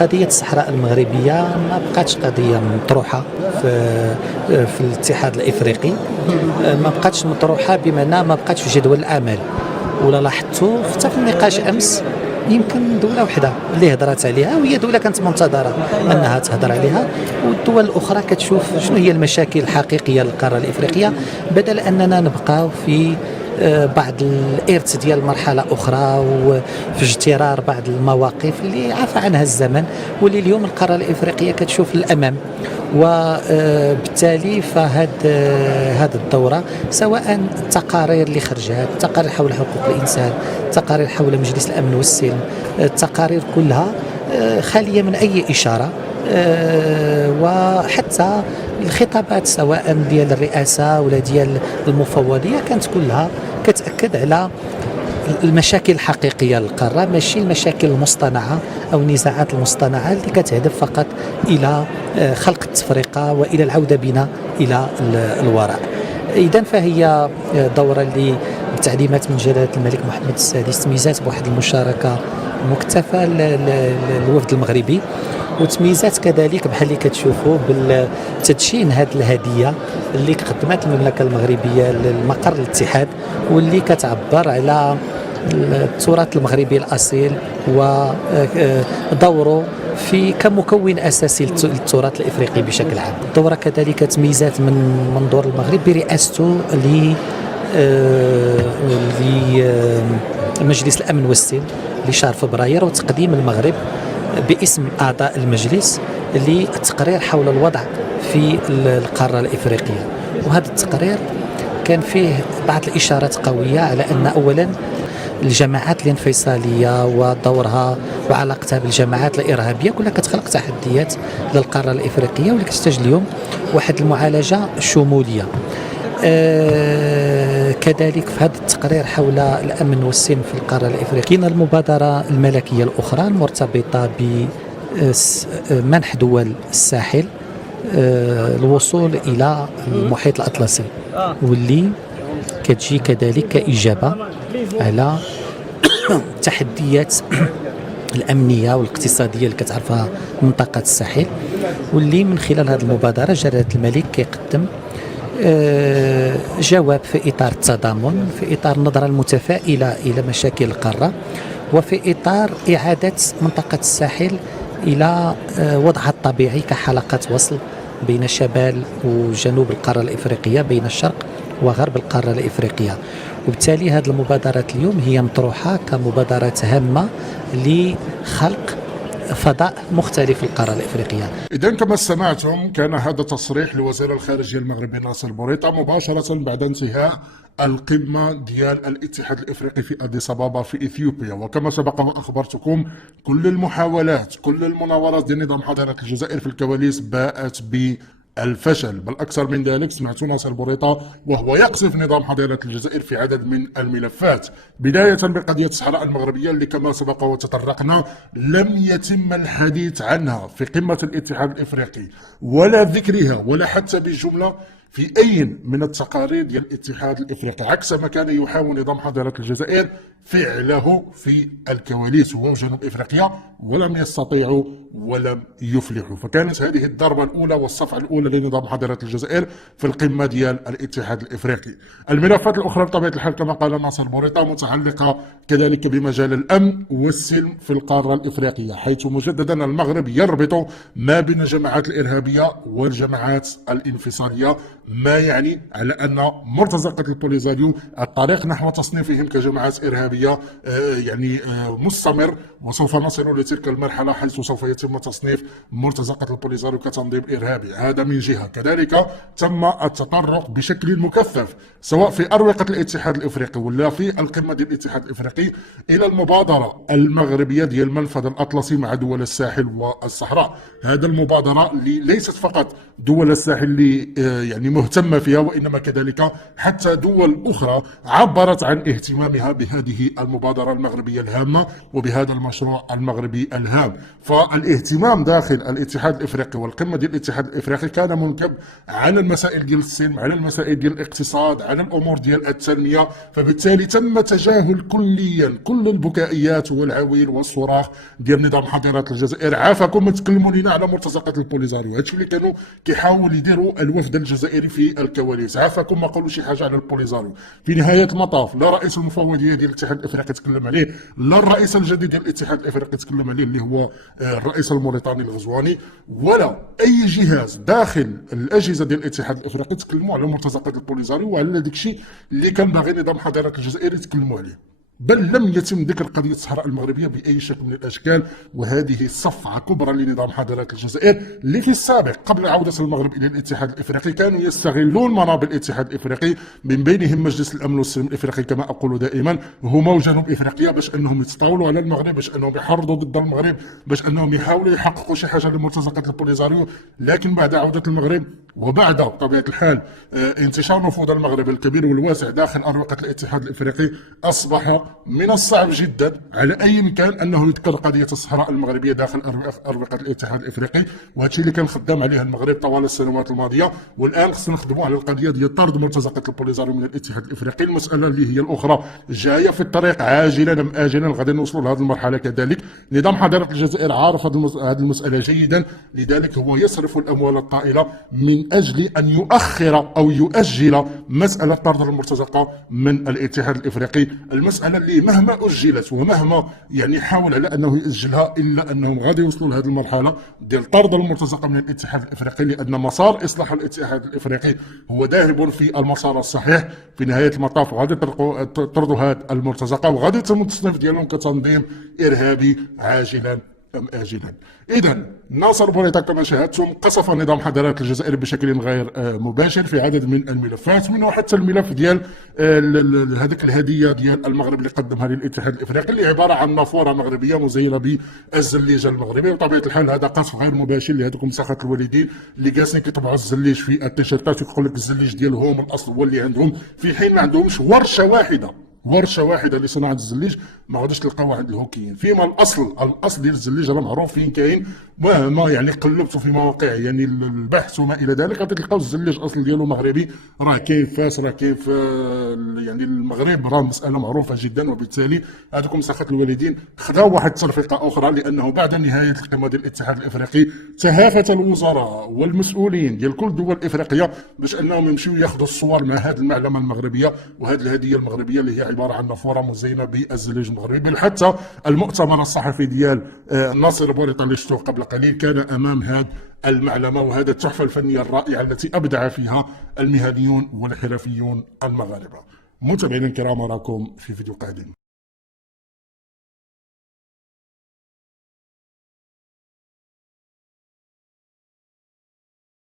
قضية الصحراء المغربية ما بقاتش قضية مطروحة في الاتحاد الإفريقي، ما بقاتش مطروحة بمعنى ما بقاتش في جدول الأعمال. ولا لاحظتوا حتى في النقاش أمس يمكن دولة واحدة اللي هضرات عليها، وهي دولة كانت منتظرة أنها تهضر عليها، والدول الأخرى كتشوف شنو هي المشاكل الحقيقية للقارة الإفريقية، بدل أننا نبقى في بعض الإرث ديال مرحلة أخرى وفي اجترار بعض المواقف اللي عفى عنها الزمن، واللي اليوم القارة الإفريقية كتشوف الأمام. وبالتالي فهاد الدورة، سواء التقارير اللي خرجت، التقارير حول حقوق الإنسان، التقارير حول مجلس الأمن والسلم، التقارير كلها خالية من أي إشارة، وحتى الخطابات سواء ديال الرئاسة ولا ديال المفوضية كانت كلها كتأكد على المشاكل الحقيقية للقارة، ماشي المشاكل المصطنعة أو النزاعات المصطنعة اللي كتهدف فقط إلى خلق التفرقة وإلى العودة بنا إلى الوراء. إذن فهي دورة اللي بتعليمات من جلالة الملك محمد السادس تميزات بواحد المشاركة مكتفى للوفد المغربي، وتميزات كذلك بحال اللي كتشوفوا بالتدشين هذه الهدية اللي قدمت المملكة المغربية للمقر الاتحاد، واللي كتعبر على التراث المغربي الأصيل ودوره في كمكون أساسي للتراث الإفريقي بشكل عام. الدورة كذلك تميزات من منظور المغرب برئاسته لمجلس الأمن والسلم لشهر فبراير، وتقديم المغرب باسم أعضاء المجلس للتقرير حول الوضع في القارة الإفريقية. وهذا التقرير كان فيه بعض الإشارات قوية على أن أولا الجماعات الانفصالية ودورها وعلاقتها بالجماعات الإرهابية كلها كتخلق تحديات للقارة الإفريقية، واللي كتحتاج اليوم واحد المعالجة شمولية. كذلك في هذا التقرير حول الأمن والسلم في القارة الإفريقية كاينه المبادرة الملكية الأخرى المرتبطة بمنح دول الساحل الوصول إلى المحيط الأطلسي، واللي كتجي كذلك كإجابة على التحديات الأمنية والاقتصادية اللي كتعرفها منطقة الساحل، واللي من خلال هذه المبادرة جلالة الملك كيقدم جواب في إطار التضامن، في إطار النظرة المتفائلة إلى مشاكل القارة، وفي إطار إعادة منطقة الساحل إلى وضعها الطبيعي كحلقة وصل بين شمال وجنوب القارة الإفريقية، بين الشرق وغرب القارة الإفريقية. وبالتالي هذه المبادرات اليوم هي مطروحة كمبادرات هامة لخلق فضاء مختلف في القارة الإفريقية. إذا كما سمعتم كان هذا تصريح لوزير الخارجية المغربي ناصر بوريطة مباشرة بعد انتهاء القمة ديال الاتحاد الإفريقي في أديس أبابا في إثيوبيا. وكما سبق وأخبرتكم كل المحاولات كل المناورات ديال نظام حضارة الجزائر في الكواليس باءت الفشل، بل أكثر من ذلك سمعتوا ناصر بوريطة وهو يقصف نظام حضارة الجزائر في عدد من الملفات، بداية بقضية الصحراء المغربية اللي كما سبق وتطرقنا لم يتم الحديث عنها في قمة الاتحاد الإفريقي ولا ذكرها ولا حتى بجملة في أي من التقارير ديال الاتحاد الإفريقي، عكس ما كان يحاول نظام حضارة الجزائر فعله في الكواليس هو جنوب إفريقيا، ولم يستطيعوا ولم يفلحوا. فكانت هذه الضربة الأولى والصفعة الأولى لنظام حضارة الجزائر في القمة ديال الاتحاد الإفريقي. الملفات الأخرى بطبيعة الحال كما قال ناصر بوريطة متعلقة كذلك بمجال الأمن والسلم في القارة الإفريقية، حيث مجددا المغرب يربط ما بين الجماعات الإرهابية والجماعات الانفصالية، ما يعني على أن مرتزقة البوليزاريو الطريق نحو تصنيفهم كجماعات إرهابية مستمر، وسوف نصل لتلك المرحلة حيث سوف يتم تصنيف مرتزقة البوليزاريو كتنظيم إرهابي. هذا من جهة. كذلك تم التطرق بشكل مكثف سواء في أروقة الاتحاد الإفريقي ولا في القمة ديال الاتحاد الإفريقي إلى المبادرة المغربية ديال المنفذ الأطلسي مع دول الساحل والصحراء. هذا المبادرة اللي ليست فقط دول الساحل اللي مهتمة فيها، وإنما كذلك حتى دول أخرى عبرت عن اهتمامها بهذه بالمبادرة المغربية الهامة وبهذا المشروع المغربي الهام. فالاهتمام داخل الاتحاد الافريقي والقمة ديال الاتحاد الافريقي كان منكب على المسائل ديال السلم، على المسائل ديال الاقتصاد، على الامور ديال التنمية، فبالتالي تم تجاهل كليا كل البكائيات والعويل والصراخ ديال نظام حضارات الجزائر. عافاكم ما تكلموا لينا على مرتزقات البوليزاريو، هادشي اللي كانوا كيحاولوا يديروا الوفد الجزائري في الكواليس. عافاكم ما قالوا شي حاجه على البوليزاريو. في نهايه المطاف لا رئيس المفوضيه ديال الاتحاد الافريقي تكلم عليه، لا الرئيس الجديد ديال الاتحاد الافريقي تكلم عليه اللي هو الرئيس الموريتاني الغزواني، ولا اي جهاز داخل الاجهزه ديال الاتحاد الافريقي تكلموا على مرتزقات البوليزاريو وعلى داك الشيء اللي كان باغي نظام حضارات الجزائر يتكلموا عليه. بل لم يتم ذكر قضية الصحراء المغربية بأي شكل من الأشكال، وهذه صفعة كبرى لنظام حضارات الجزائر اللي في السابق قبل عودة المغرب إلى الاتحاد الإفريقي كانوا يستغلون منابر الاتحاد الإفريقي، من بينهم مجلس الأمن والسلم الإفريقي كما أقول دائما، هما وجنوب إفريقيا، باش أنهم يتطاولوا على المغرب، باش أنهم يحرضوا ضد المغرب، باش أنهم يحاولوا يحققوا شي حاجة لمرتزقات البوليزاريو. لكن بعد عودة المغرب وبعد بطبيعة الحال انتشار نفوذ المغرب الكبير والواسع داخل أروقة الاتحاد الإفريقي، أصبح من الصعب جدا على أي مكان أنه يذكر قضية الصحراء المغربية داخل أروقة الاتحاد الإفريقي، وهذا اللي كان خدام عليه المغرب طوال السنوات الماضية. والآن خصنا نخدموا على القضية ديال طرد مرتزقات البوليزاريو من الاتحاد الإفريقي. المسألة اللي هي الأخرى جاية في الطريق عاجلا أم آجلا، غادي نوصلوا لهذه المرحلة كذلك. نظام حضارة الجزائر عارف هذه المسألة جيدا، لذلك هو يصرف الأموال الطائلة من أجل أن يؤخر أو يؤجل مسألة طرد المرتزقة من الاتحاد الإفريقي. المسألة اللي مهما أجلت ومهما يعني حاول على أنه يأجلها، إلا أنهم غادي يوصلوا لهذه المرحلة ديال طرد المرتزقة من الاتحاد الإفريقي، لأن مسار إصلاح الاتحاد الإفريقي هو ذاهب في المسار الصحيح. في نهاية المطاف غادي طردوا هذه المرتزقة وغادي يتم التصنيف ديالهم كتنظيم إرهابي عاجلا أم آجلا. إذا ناصر بوريطة كما شاهدتم قصف نظام حضارات الجزائر بشكل غير مباشر في عدد من الملفات، منه حتى الملف ديال هذيك الهدية ديال المغرب اللي قدمها للاتحاد الإفريقي، اللي عبارة عن نافورة مغربية مزينة بالزليج المغربي. وطبيعة الحال هذا قصف غير مباشر لهذوك مساخات الوالدين اللي جالسين كيطبعوا الزليج في التيشيرتات ويقول لك الزليج ديالهم الاصل هو اللي عندهم، في حين ما عندهمش ورشة واحده لصناعه الزليج. ما غاديش تلقاو عند الهوكيين، فيما الاصل ديال الزليج راه معروف فين كاين. مهما يعني قلبتوا في مواقع يعني البحث وما الى ذلك غادي تلقاو الزليج الاصل ديالو مغربي، راه كاين فاس، راه كاين في يعني المغرب، راه مساله معروفه جدا. وبالتالي هذوك مساخات الوالدين خداو واحد الترفيقه اخرى، لانه بعد نهايه القمه ديال الاتحاد الافريقي تهافت الوزراء والمسؤولين ديال كل الدول الافريقيه باش انهم يمشيو ياخذوا الصور مع هذه المعلمه المغربيه وهذه الهديه المغربيه اللي هي عباره عن نافوره مزينه بالزليج المغربي. بل حتى المؤتمر الصحفي ديال ناصر بوريطة اللي شفتوه قبل قليل كان امام هذه المعلمه وهذا التحفه الفنيه الرائعه التي ابدع فيها المهنيون والحرفيون المغاربه. متابعينا الكرام، اراكم في فيديو قادم.